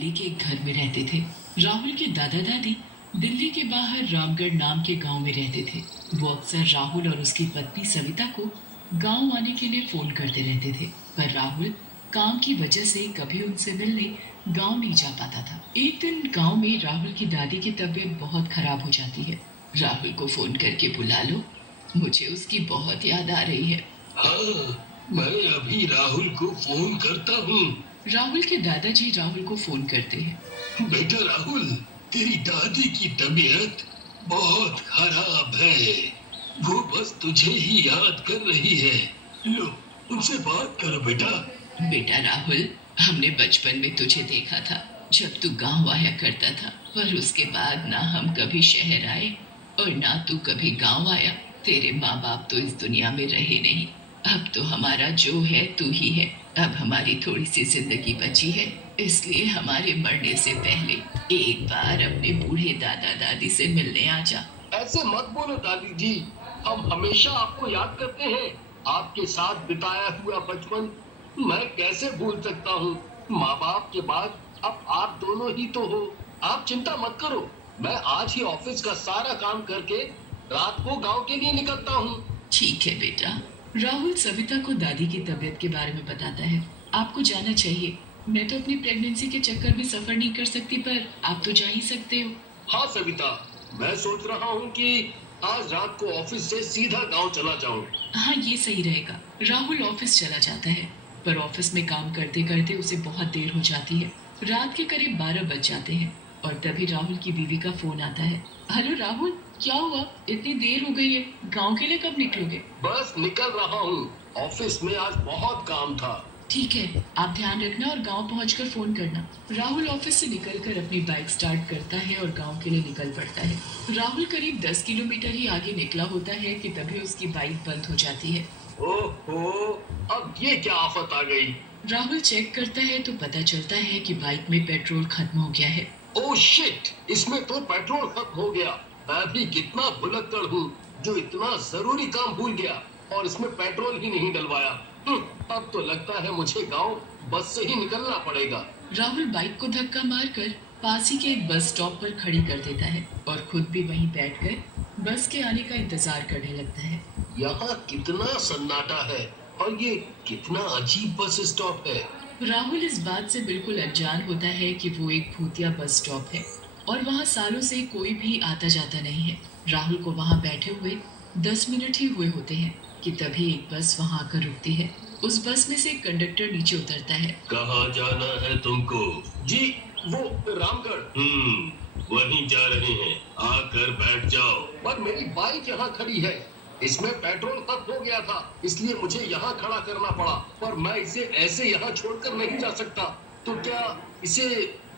दिल्ली के एक घर में रहते थे। राहुल के दादा दादी दिल्ली के बाहर रामगढ़ नाम के गांव में रहते थे। वो अक्सर राहुल और उसकी पत्नी सविता को गांव आने के लिए फोन करते रहते थे, पर राहुल काम की वजह से कभी उनसे मिलने गांव नहीं जा पाता था। एक दिन गांव में राहुल की दादी की तबीयत बहुत खराब हो जाती है। राहुल को फोन करके बुला लो, मुझे उसकी बहुत याद आ रही है। हाँ, मैं अभी राहुल को फोन करता हूँ। राहुल के दादाजी राहुल को फोन करते हैं। बेटा राहुल, तेरी दादी की तबीयत बहुत खराब है। वो बस तुझे ही याद कर रही है। लो, उनसे बात करो बेटा। बेटा राहुल, हमने बचपन में तुझे देखा था जब तू गांव आया करता था, पर उसके बाद ना हम कभी शहर आए और ना तू कभी गांव आया। तेरे माँ बाप तो इस दुनिया में रहे नहीं। अब तो हमारा जो है तू ही है। अब हमारी थोड़ी सी जिंदगी बची है, इसलिए हमारे मरने से पहले एक बार अपने बूढ़े दादा दादी से मिलने आ जा। ऐसे मत बोलो दादी जी, हम हमेशा आपको याद करते हैं। आपके साथ बिताया हुआ बचपन मैं कैसे भूल सकता हूँ। माँ बाप के बाद अब आप दोनों ही तो हो। आप चिंता मत करो, मैं आज ही ऑफिस का सारा काम करके रात को गांव के लिए निकलता हूँ। ठीक है बेटा। राहुल सविता को दादी की तबीयत के बारे में बताता है। आपको जाना चाहिए, मैं तो अपनी प्रेगनेंसी के चक्कर में सफर नहीं कर सकती, पर आप तो जा ही सकते हो। हाँ सविता, मैं सोच रहा हूँ कि आज रात को ऑफिस से सीधा गांव चला जाऊँ। हाँ, ये सही रहेगा। राहुल ऑफिस चला जाता है, पर ऑफिस में काम करते करते उसे बहुत देर हो जाती है। रात के करीब 12 बज जाते हैं और तभी राहुल की बीवी का फोन आता है। हेलो राहुल, क्या हुआ? इतनी देर हो गई है, गांव के लिए कब निकलोगे? बस निकल रहा हूँ, ऑफिस में आज बहुत काम था। ठीक है, आप ध्यान रखना और गांव पहुंचकर फोन करना। राहुल ऑफिस से निकलकर अपनी बाइक स्टार्ट करता है और गांव के लिए निकल पड़ता है। राहुल करीब 10 किलोमीटर ही आगे निकला होता है कि तभी उसकी बाइक बंद हो जाती है। ओहो, अब ये क्या आफत आ गई। राहुल चेक करता है तो पता चलता है कि बाइक में पेट्रोल खत्म हो गया है। ओह शिट, इसमें तो पेट्रोल खत्म हो गया। मैं भी कितना भुलक्कड़ हूँ जो इतना जरूरी काम भूल गया और इसमें पेट्रोल ही नहीं डलवाया। अब तो लगता है मुझे गांव बस से ही निकलना पड़ेगा। राहुल बाइक को धक्का मारकर पास ही के एक बस स्टॉप पर खड़ी कर देता है और खुद भी वहीं बैठकर बस के आने का इंतजार करने लगता है। यहाँ कितना सन्नाटा है और ये कितना अजीब बस स्टॉप है। राहुल इस बात से बिल्कुल अनजान होता है कि वो एक भूतिया बस स्टॉप है और वहाँ सालों से कोई भी आता जाता नहीं है। राहुल को वहाँ बैठे हुए 10 मिनट ही हुए होते हैं कि तभी एक बस वहाँ आकर रुकती है। उस बस में से एक कंडक्टर नीचे उतरता है। कहाँ जाना है तुमको? जी, वो रामगढ़। वहीं जा रहे हैं, आकर बैठ जाओ। पर मेरी बाइक यहाँ खड़ी है, इसमें पेट्रोल खत्म हो गया था, इसलिए मुझे यहाँ खड़ा करना पड़ा। पर मैं इसे ऐसे यहाँ छोड़कर नहीं जा सकता, तो क्या इसे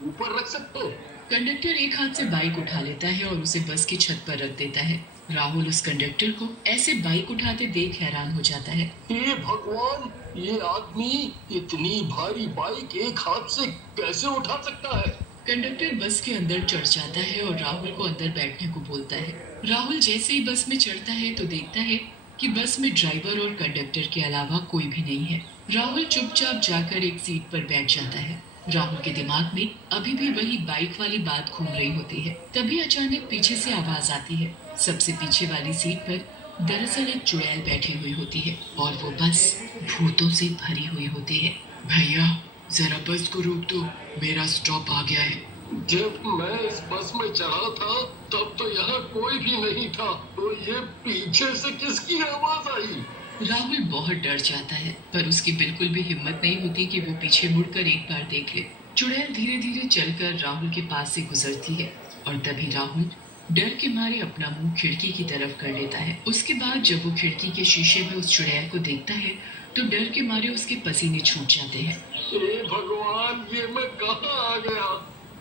ऊपर रख सकते हो? कंडक्टर एक हाथ से बाइक उठा लेता है और उसे बस की छत पर रख देता है। राहुल उस कंडक्टर को ऐसे बाइक उठाते देख हैरान हो जाता है। हे भगवान, ये आदमी इतनी भारी बाइक एक हाथ से कैसे उठा सकता है? कंडक्टर बस के अंदर चढ़ जाता है और राहुल को अंदर बैठने को बोलता है। राहुल जैसे ही बस में चढ़ता है तो देखता है कि बस में ड्राइवर और कंडक्टर के अलावा कोई भी नहीं है। राहुल चुपचाप जाकर एक सीट पर बैठ जाता है। राहुल के दिमाग में अभी भी वही बाइक वाली बात घूम रही होती है। तभी अचानक पीछे से आवाज आती है। सबसे पीछे वाली सीट पर दरअसल एक चुड़ैल बैठी हुई होती है और वो बस भूतों से भरी हुई होती है। भैया, जरा बस को रोक दो, मेरा स्टॉप आ गया है। जब मैं इस बस में चढ़ा था तब तो यहाँ कोई भी नहीं था, तो ये पीछे से किसकी आवाज आई? राहुल बहुत डर जाता है, पर उसकी बिल्कुल भी हिम्मत नहीं होती कि वो पीछे मुड़कर एक बार देख ले। चुड़ैल धीरे धीरे चलकर राहुल के पास से गुजरती है और तभी राहुल डर के मारे अपना मुंह खिड़की की तरफ कर लेता है। उसके बाद जब वो खिड़की के शीशे में उस चुड़ैल को देखता है तो डर के मारे उसके पसीने छूट जाते हैं। हे भगवान, ये मैं कहाँ आ गया?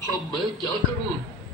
अब मैं क्या करूँ?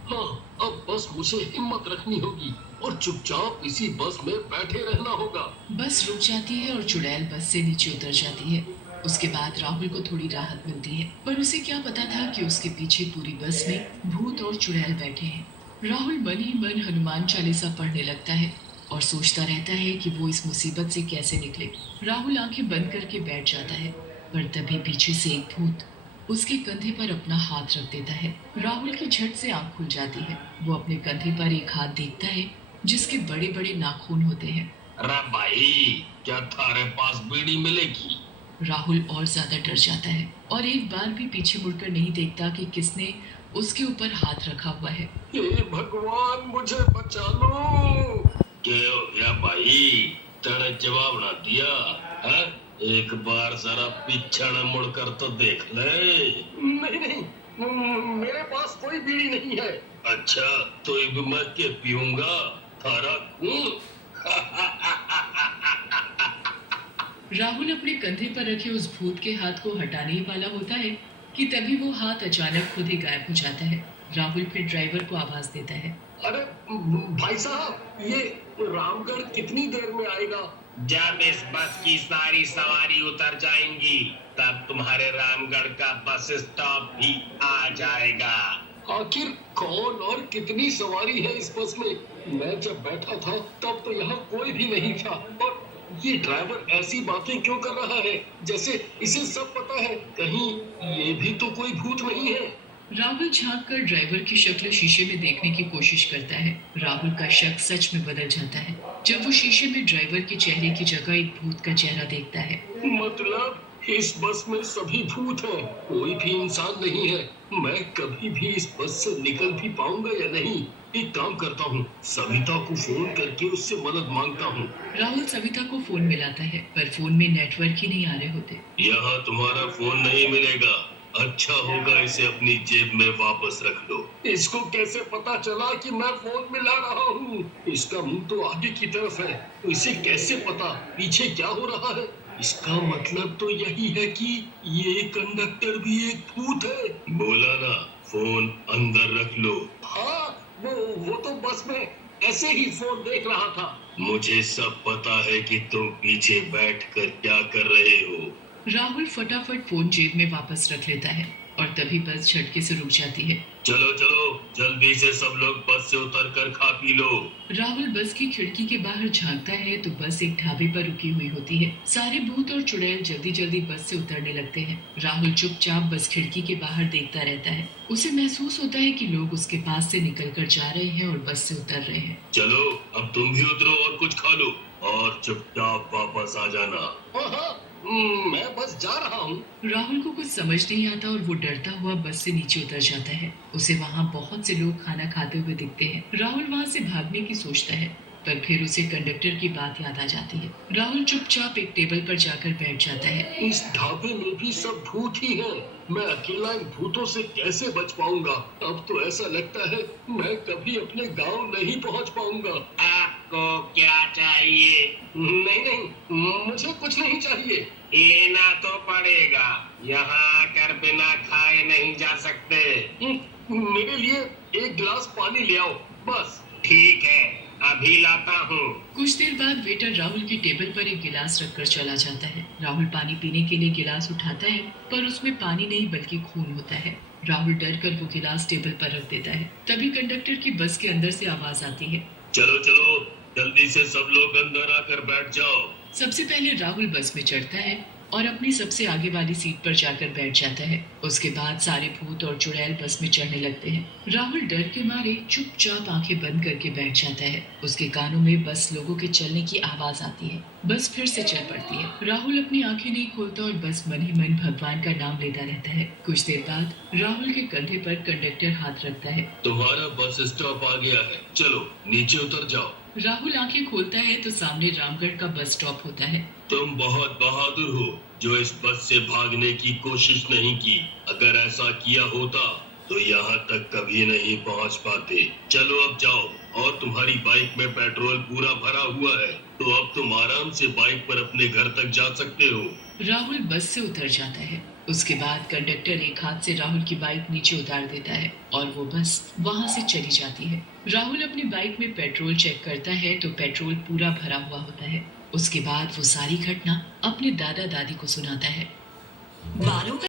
हाँ, अब बस मुझे हिम्मत रखनी होगी और चुपचाप इसी बस में बैठे रहना होगा। बस रुक जाती है और चुड़ैल बस से नीचे उतर जाती है। उसके बाद राहुल को थोड़ी राहत मिलती है, पर उसे क्या पता था कि उसके पीछे पूरी बस में भूत और चुड़ैल बैठे हैं। राहुल मन ही मन हनुमान चालीसा पढ़ने लगता है और सोचता रहता है कि वो इस मुसीबत से कैसे निकले। राहुल आंखें बंद करके बैठ जाता है, पर तभी पीछे से एक भूत उसके कंधे पर अपना हाथ रख देता है। राहुल की झट से आंख खुल जाती है। वो अपने कंधे पर एक हाथ देखता है जिसके बड़े बड़े नाखून होते हैं। अरे भाई, क्या थारे पास बीड़ी मिलेगी? राहुल और ज्यादा डर जाता है और एक बार भी पीछे मुड़कर नहीं देखता कि किसने उसके ऊपर हाथ रखा हुआ है। हे भगवान, मुझे बचा लो। क्या हो गया भाई? तेने जवाब ना दिया है? एक बार जरा पीछे न मुड़कर तो देख ले। नहीं नहीं, मेरे पास कोई बीड़ी नहीं है। अच्छा, तो अब मैं क्या पीऊंगा? थारा खून। राहुल अपने कंधे पर रखे उस भूत के हाथ को हटाने ही वाला होता है कि तभी वो हाथ अचानक खुद ही गायब हो जाता है। राहुल फिर ड्राइवर को आवाज देता है। अरे भाई साहब, ये रामगढ़ कितनी देर में आएगा? जब इस बस की सारी सवारी उतर जाएंगी तब तुम्हारे रामगढ़ का बस स्टॉप भी आ जाएगा। आखिर कौन और कितनी सवारी है इस बस में? मैं जब बैठा था तब तो यहाँ कोई भी नहीं था। और ये ड्राइवर ऐसी बातें क्यों कर रहा है जैसे इसे सब पता है? कहीं ये भी तो कोई भूत नहीं है? राहुल झांक कर ड्राइवर की शक्ल शीशे में देखने की कोशिश करता है। राहुल का शक सच में बदल जाता है जब वो शीशे में ड्राइवर के चेहरे की जगह एक भूत का चेहरा देखता है। मतलब इस बस में सभी भूत हैं, कोई भी इंसान नहीं है। मैं कभी भी इस बस से निकल भी पाऊंगा या नहीं? एक काम करता हूँ, सविता को फोन करके उससे मदद मांगता हूँ। राहुल सविता को फोन मिलाता है पर फोन में नेटवर्क ही नहीं आ रहे होते। यहाँ तुम्हारा फोन नहीं मिलेगा। अच्छा होगा इसे अपनी जेब में वापस रख लो। इसको कैसे पता चला कि मैं फोन मिला रहा हूँ? इसका मुंह तो आगे की तरफ है, तो इसे कैसे पता पीछे क्या हो रहा है? इसका मतलब तो यही है कि ये कंडक्टर भी एक भूत है। बोला ना, फोन अंदर रख लो। हाँ, वो तो बस में ऐसे ही फोन देख रहा था। मुझे सब पता है कि तुम पीछे बैठकर क्या कर रहे हो। राहुल फटाफट फोन जेब में वापस रख लेता है और तभी बस झटके से रुक जाती है। चलो चलो, जल्दी से सब लोग बस से उतर कर खा पी लो। राहुल बस की खिड़की के बाहर झांकता है तो बस एक ढाबे पर रुकी हुई होती है। सारे भूत और चुड़ैल जल्दी जल्दी बस से उतरने लगते हैं। राहुल चुपचाप बस खिड़की के बाहर देखता रहता है। उसे महसूस होता है कि लोग उसके पास से निकल कर जा रहे हैं और बस से उतर रहे हैं। चलो अब तुम भी उतरो और कुछ खा लो और चुपचाप वापस आ जाना। मैं बस जा रहा हूँ। राहुल को कुछ समझ नहीं आता और वो डरता हुआ बस से नीचे उतर जाता है। उसे वहाँ बहुत से लोग खाना खाते हुए दिखते हैं। राहुल वहाँ से भागने की सोचता है पर फिर उसे कंडक्टर की बात याद आ जाती है। राहुल चुपचाप एक टेबल पर जाकर बैठ जाता है। इस ढाबे में भी सब भूत ही हैं। मैं अकेला इन भूतों से कैसे बच पाऊंगा? अब तो ऐसा लगता है मैं कभी अपने गांव नहीं पहुंच पाऊंगा। आपको क्या चाहिए? नहीं नहीं, मुझे कुछ नहीं चाहिए। लेना तो पड़ेगा, यहाँ आकर बिना खाए नहीं जा सकते। मेरे लिए एक गिलास पानी ले आओ बस। ठीक है, अभी लाता हूँ। कुछ देर बाद वेटर राहुल की टेबल पर एक गिलास रखकर चला जाता है। राहुल पानी पीने के लिए गिलास उठाता है पर उसमें पानी नहीं बल्कि खून होता है। राहुल डर कर वो गिलास टेबल पर रख देता है। तभी कंडक्टर की बस के अंदर से आवाज आती है। चलो चलो, जल्दी से सब लोग अंदर आकर बैठ जाओ। सबसे पहले राहुल बस में चढ़ता है और अपनी सबसे आगे वाली सीट पर जाकर बैठ जाता है। उसके बाद सारे भूत और चुड़ैल बस में चढ़ने लगते हैं। राहुल डर के मारे चुपचाप आंखें बंद करके बैठ जाता है। उसके कानों में बस लोगों के चलने की आवाज आती है। बस फिर से चल पड़ती है। राहुल अपनी आंखें नहीं खोलता और बस मन ही मन भगवान का नाम लेता रहता है। कुछ देर बाद राहुल के कंधे पर कंडक्टर हाथ रखता है। तुम्हारा बस स्टॉप आ गया है, चलो नीचे उतर जाओ। राहुल आंखें खोलता है तो सामने रामगढ़ का बस स्टॉप होता है। तुम बहुत बहादुर हो जो इस बस से भागने की कोशिश नहीं की। अगर ऐसा किया होता तो यहाँ तक कभी नहीं पहुँच पाते। चलो अब जाओ, और तुम्हारी बाइक में पेट्रोल पूरा भरा हुआ है तो अब तुम आराम से बाइक पर अपने घर तक जा सकते हो। राहुल बस से उतर जाता है। उसके बाद कंडक्टर एक हाथ से राहुल की बाइक नीचे उतार देता है और वो बस वहां से चली जाती है। राहुल अपनी बाइक में पेट्रोल चेक करता है तो पेट्रोल पूरा भरा हुआ होता है। उसके बाद वो सारी घटना अपने दादा दादी को सुनाता है। बालों का